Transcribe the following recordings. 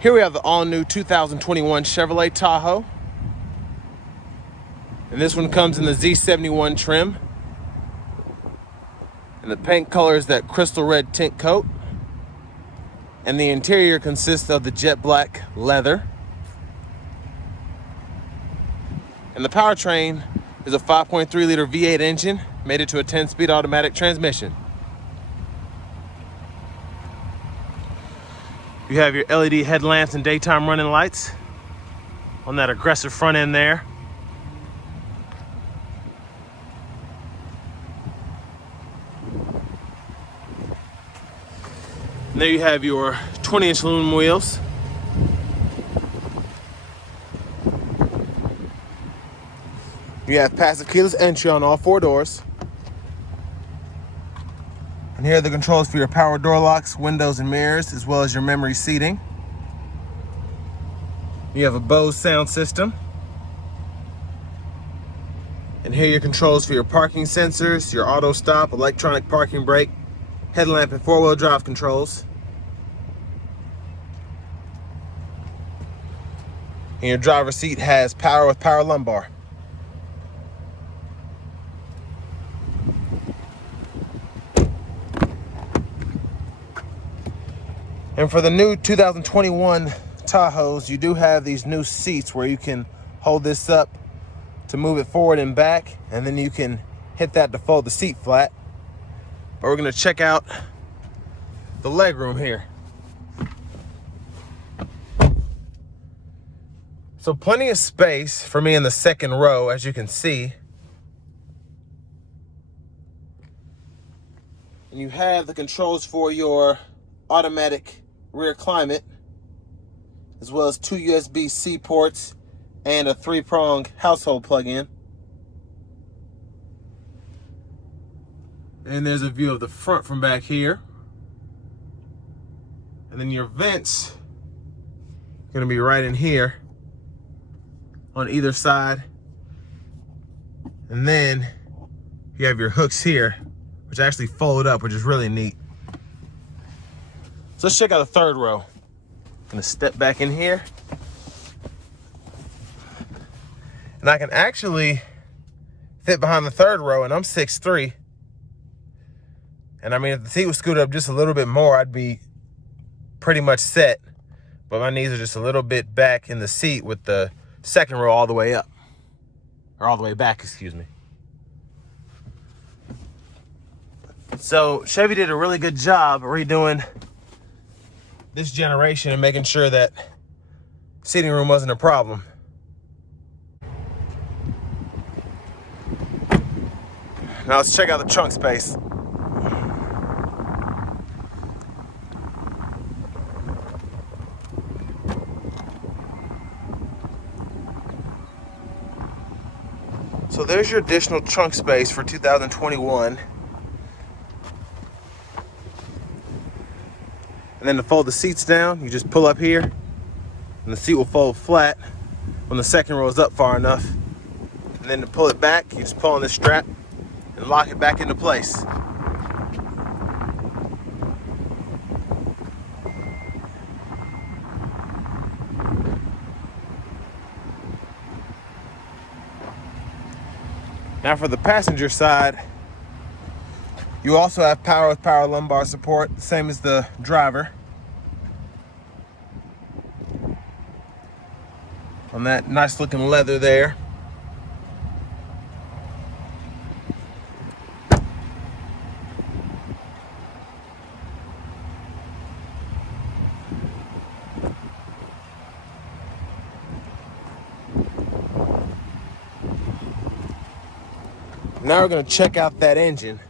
Here we have the all-new 2021 Chevrolet Tahoe. And this one comes in the Z71 trim. And the paint color is that crystal red tint coat. And the interior consists of the jet black leather. And the powertrain is a 5.3 liter V8 engine mated to a 10-speed automatic transmission. You have your LED headlamps and daytime running lights on that aggressive front end there. And there you have your 20-inch aluminum wheels. You have passive keyless entry on all 4 doors. And here are the controls for your power door locks, windows, and mirrors, as well as your memory seating. You have a Bose sound system. And here are your controls for your parking sensors, your auto stop, electronic parking brake, headlamp, and 4-wheel drive controls. And your driver's seat has power with power lumbar. And for the new 2021 Tahoes, you do have these new seats where you can hold this up to move it forward and back, and then you can hit that to fold the seat flat. But we're gonna check out the legroom here. So plenty of space for me in the second row, as you can see. And you have the controls for your automatic rear climate, as well as 2 USB-C ports and a 3-prong household plug-in. And there's a view of the front from back here. And then your vents are gonna be right in here on either side. And then you have your hooks here, which actually fold up, which is really neat. So let's check out the third row. Gonna step back in here. And I can actually fit behind the third row, and I'm 6'3". And I mean, if the seat was scooted up just a little bit more, I'd be pretty much set. But my knees are just a little bit back in the seat with the second row all the way up. Or all the way back, excuse me. So Chevy did a really good job redoing this generation and making sure that seating room wasn't a problem. Now let's check out the trunk space. So there's your additional trunk space for 2021. And then to fold the seats down, you just pull up here and the seat will fold flat when the second row is up far enough. And then to pull it back, you just pull on this strap and lock it back into place. Now for the passenger side, you also have power with power lumbar support, same as the driver. On that nice looking leather there. Now we're going to check out that engine.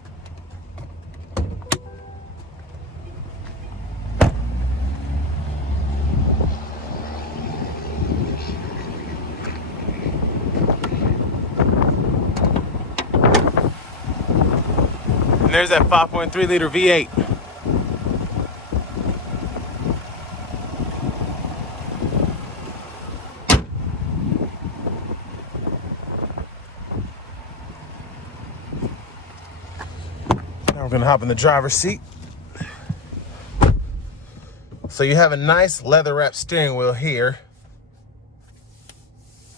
And there's that 5.3 liter V8. Now we're gonna hop in the driver's seat. So you have a nice leather wrapped steering wheel here.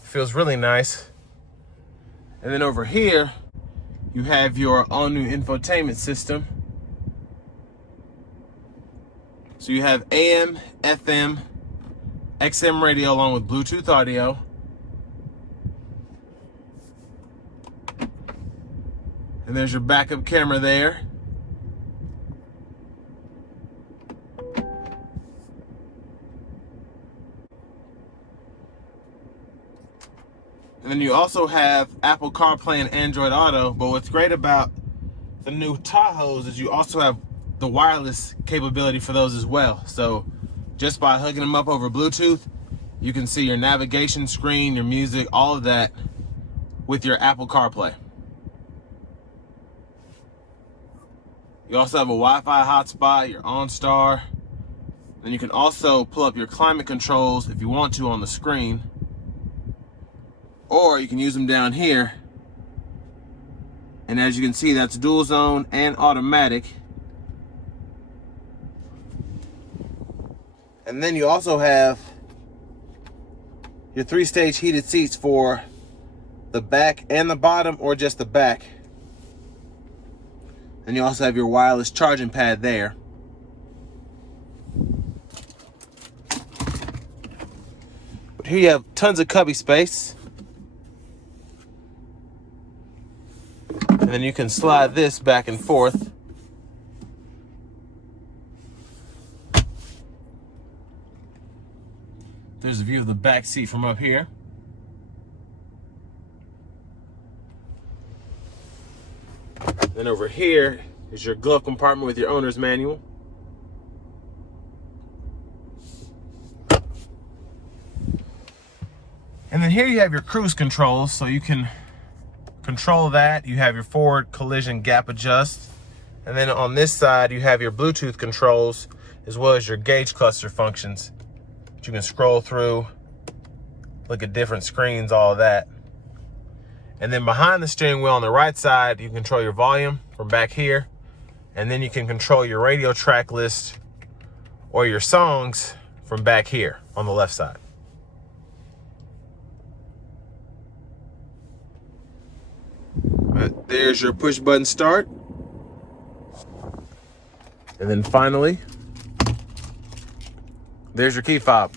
Feels really nice. And then over here, you have your all new infotainment system. So you have AM, FM, XM radio along with Bluetooth audio. And there's your backup camera there. And then you also have Apple Carplay and Android Auto, but what's great about the new Tahoes is you also have the wireless capability for those as well. So just by hooking them up over Bluetooth, you can see your navigation screen, your music, all of that with your Apple Carplay. You also have a Wi-Fi hotspot, your OnStar. Then you can also pull up your climate controls if you want to on the screen. Or you can use them down here. And as you can see, that's dual zone and automatic. And then you also have your 3-stage heated seats for the back and the bottom, or just the back. And you also have your wireless charging pad there. But here you have tons of cubby space. And then you can slide this back and forth. There's a view of the back seat from up here. Then over here is your glove compartment with your owner's manual. And then here you have your cruise controls, so you can control that. You have your forward collision gap adjust. And then on this side, you have your Bluetooth controls as well as your gauge cluster functions. You can scroll through, look at different screens, all of that. And then behind the steering wheel on the right side, you can control your volume from back here. And then you can control your radio track list or your songs from back here on the left side. But there's your push button start. And then finally, there's your key fob.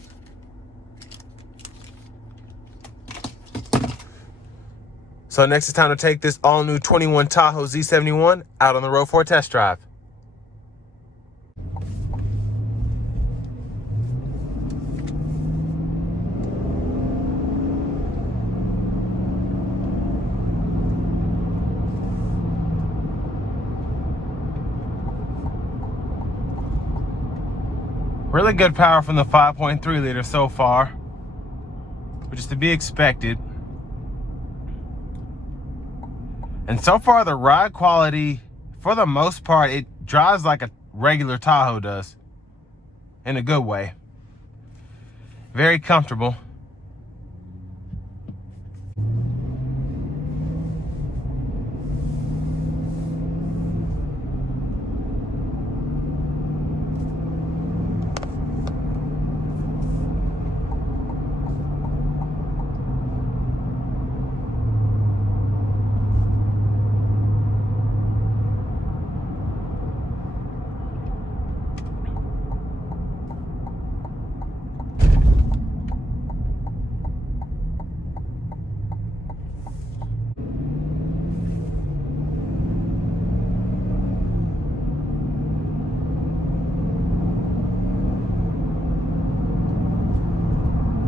So next it's time to take this all new 21 Tahoe Z71 out on the road for a test drive. Really good power from the 5.3 liter so far, which is to be expected. And so far the ride quality, for the most part, it drives like a regular Tahoe does, in a good way. Very comfortable.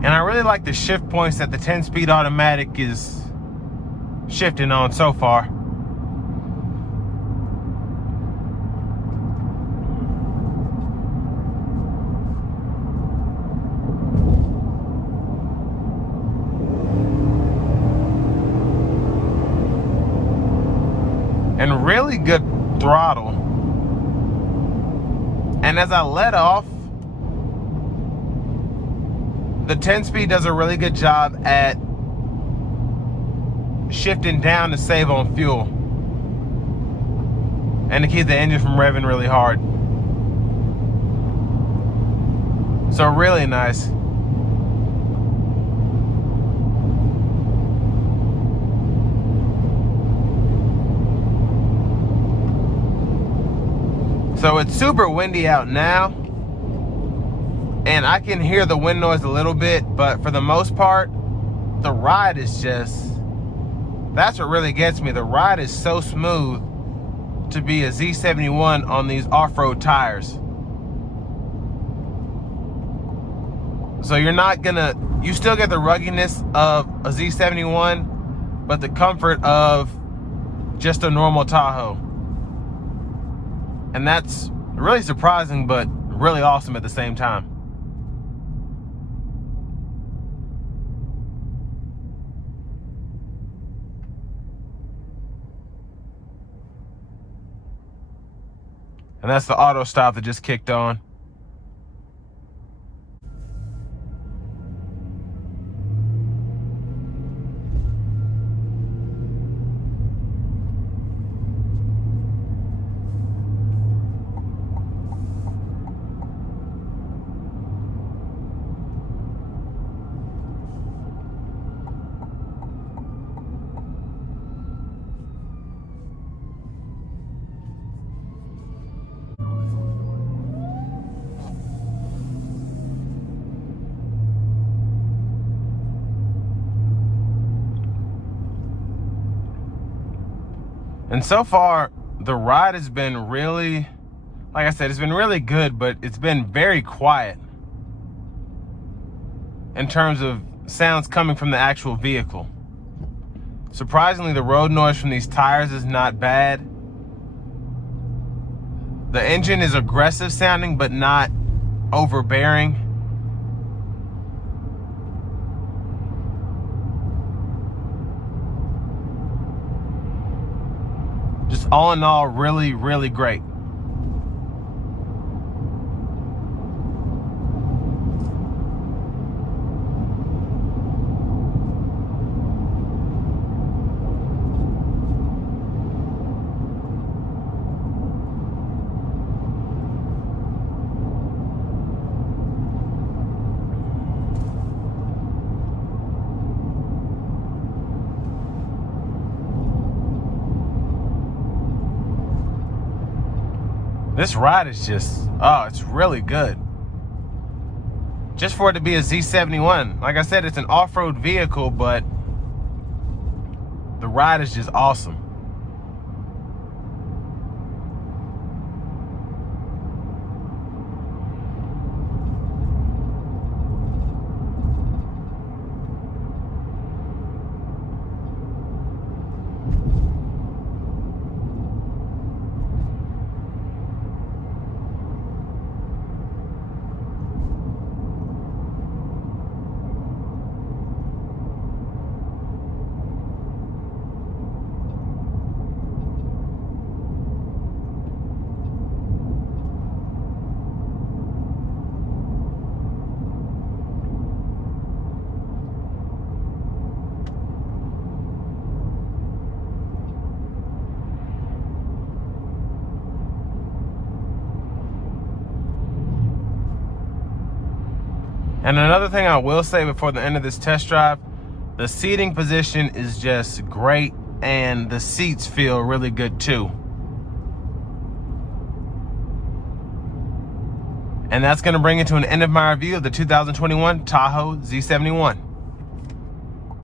And I really like the shift points that the 10-speed automatic is shifting on so far. And really good throttle. And as I let off, the 10-speed does a really good job at shifting down to save on fuel and to keep the engine from revving really hard. So really nice. So it's super windy out now, and I can hear the wind noise a little bit, but for the most part, the ride is just, that's what really gets me. The ride is so smooth to be a Z71 on these off-road tires. So you're not gonna, you still get the ruggedness of a Z71, but the comfort of just a normal Tahoe. And that's really surprising, but really awesome at the same time. And that's the auto stop that just kicked on. And so far, the ride has been really, like I said, it's been really good, but it's been very quiet in terms of sounds coming from the actual vehicle. Surprisingly, the road noise from these tires is not bad. The engine is aggressive sounding, but not overbearing. Just all in all, really, really great. This ride is just, oh, it's really good. Just for it to be a Z71. Like I said, it's an off-road vehicle, but the ride is just awesome. And another thing I will say before the end of this test drive, the seating position is just great, and the seats feel really good too. And that's going to bring it to an end of my review of the 2021 Tahoe Z71.